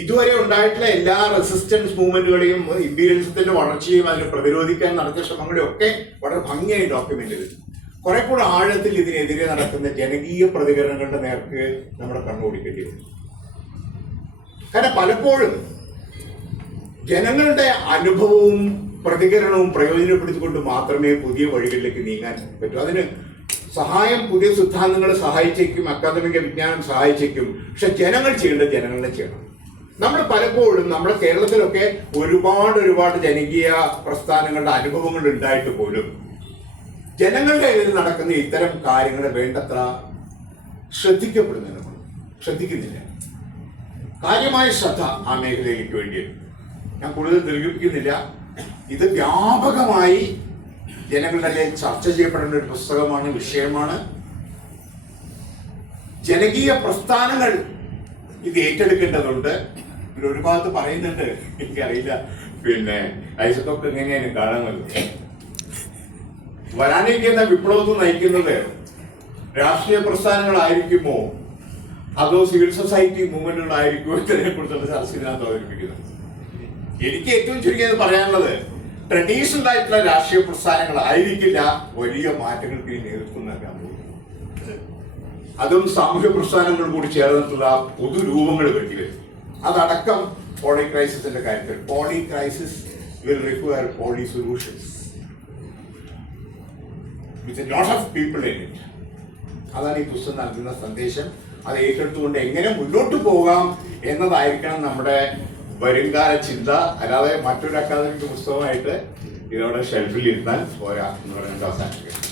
ഇതുവരെ ഉണ്ടായിട്ടുള്ള എല്ലാ റെസിസ്റ്റൻസ് മൂവ്മെന്റുകളെയും ഇമ്പീരിയലിസത്തിന്റെ വളർച്ചയും അതിനെ പ്രതിരോധിക്കാൻ നടത്തിയ ശ്രമങ്ങളെയും ഒക്കെ വളരെ ഭംഗിയായി ഡോക്യുമെന്റ് ചെയ്തു. കുറെ കൂടെ ആഴത്തിൽ ഇതിനെതിരെ നടക്കുന്ന ജനകീയ പ്രതികരണങ്ങളുടെ നേർക്ക് നമ്മുടെ കണ്ണോടിക്കേണ്ടി വരും. കാരണം പലപ്പോഴും ജനങ്ങളുടെ അനുഭവവും പ്രതികരണവും പ്രയോജനപ്പെടുത്തിക്കൊണ്ട് മാത്രമേ പുതിയ വഴികളിലേക്ക് നീങ്ങാൻ പറ്റൂ. അതിന് സഹായം പുതിയ സിദ്ധാന്തങ്ങൾ സഹായിച്ചേക്കും, അക്കാദമിക വിജ്ഞാനം സഹായിച്ചേക്കും. പക്ഷെ ജനങ്ങൾ ചെയ്യേണ്ടത് ജനങ്ങളെ ചെയ്യണം. നമ്മൾ പലപ്പോഴും നമ്മുടെ കേരളത്തിലൊക്കെ ഒരുപാട് ജനകീയ പ്രസ്ഥാനങ്ങളുടെ അനുഭവങ്ങൾ ഉണ്ടായിട്ട് പോലും ജനങ്ങളുടെ ഇടയിൽ നടക്കുന്ന ഇത്തരം കാര്യങ്ങളെ വേണ്ടത്ര ശ്രദ്ധിക്കുന്നില്ല. കാര്യമായ ശ്രദ്ധ ആ മേഖലയിലേക്ക് വേണ്ടി. ഞാൻ കൂടുതൽ ദീർഘിപ്പിക്കുന്നില്ല. ഇത് വ്യാപകമായി ജനങ്ങളുടെ ഇടയിൽ ചർച്ച ചെയ്യപ്പെടേണ്ട ഒരു പുസ്തകമാണ്, വിഷയമാണ്. ജനകീയ പ്രസ്ഥാനങ്ങൾ ഇത് ഏറ്റെടുക്കേണ്ടതുണ്ട്. ഒരു ഭാഗത്ത് പറയുന്നുണ്ട്, എനിക്കറിയില്ല ഐസക്കൊക്കെ എങ്ങനെയാണ് കാണുന്നത്, വരാനിരിക്കുന്ന വിപ്ലവത്തിൽ നയിക്കുന്നത് രാഷ്ട്രീയ പ്രസ്ഥാനങ്ങളായിരിക്കുമോ അതോ സിവിൽ സൊസൈറ്റി മൂവ്മെന്റുകളായിരിക്കുമോ എന്നതിനെ കുറിച്ചുള്ള ചർച്ച ഇതിനകത്ത് അവതരിപ്പിക്കുന്നത്. എനിക്ക് ഏറ്റവും ചുരുങ്ങിയത് പറയാനുള്ളത്, ട്രഡീഷണൽ ആയിട്ടുള്ള രാഷ്ട്രീയ പ്രസ്ഥാനങ്ങളായിരിക്കില്ല വലിയ മാറ്റങ്ങൾക്ക് ഈ നേതൃത്വം നൽകാൻ പോകുന്നത്. അതും സാമൂഹ്യ പ്രസ്ഥാനങ്ങൾ കൂടി ചേർന്നിട്ടുള്ള പൊതുരൂപങ്ങൾ വെട്ടിവരും. അതടക്കം പോളി ക്രൈസിസിന്റെ കാര്യത്തിൽ poly crisis will require poly solutions with a lot of people in it. അതാണ് ഈ പുസ്തകം നൽകുന്ന സന്ദേശം. അത് ഏറ്റെടുത്തുകൊണ്ട് എങ്ങനെ മുന്നോട്ട് പോകാം എന്നതായിരിക്കണം നമ്മുടെ വരുംകാല ചിന്ത. അല്ലാതെ മറ്റൊരു അക്കാദമിക് പുസ്തകമായിട്ട് ഇതോടെ ഷെൽഫിൽ ഇരുന്നാൽ പോരാ എന്ന് പറയുന്നത് അവസാനിപ്പിക്കും.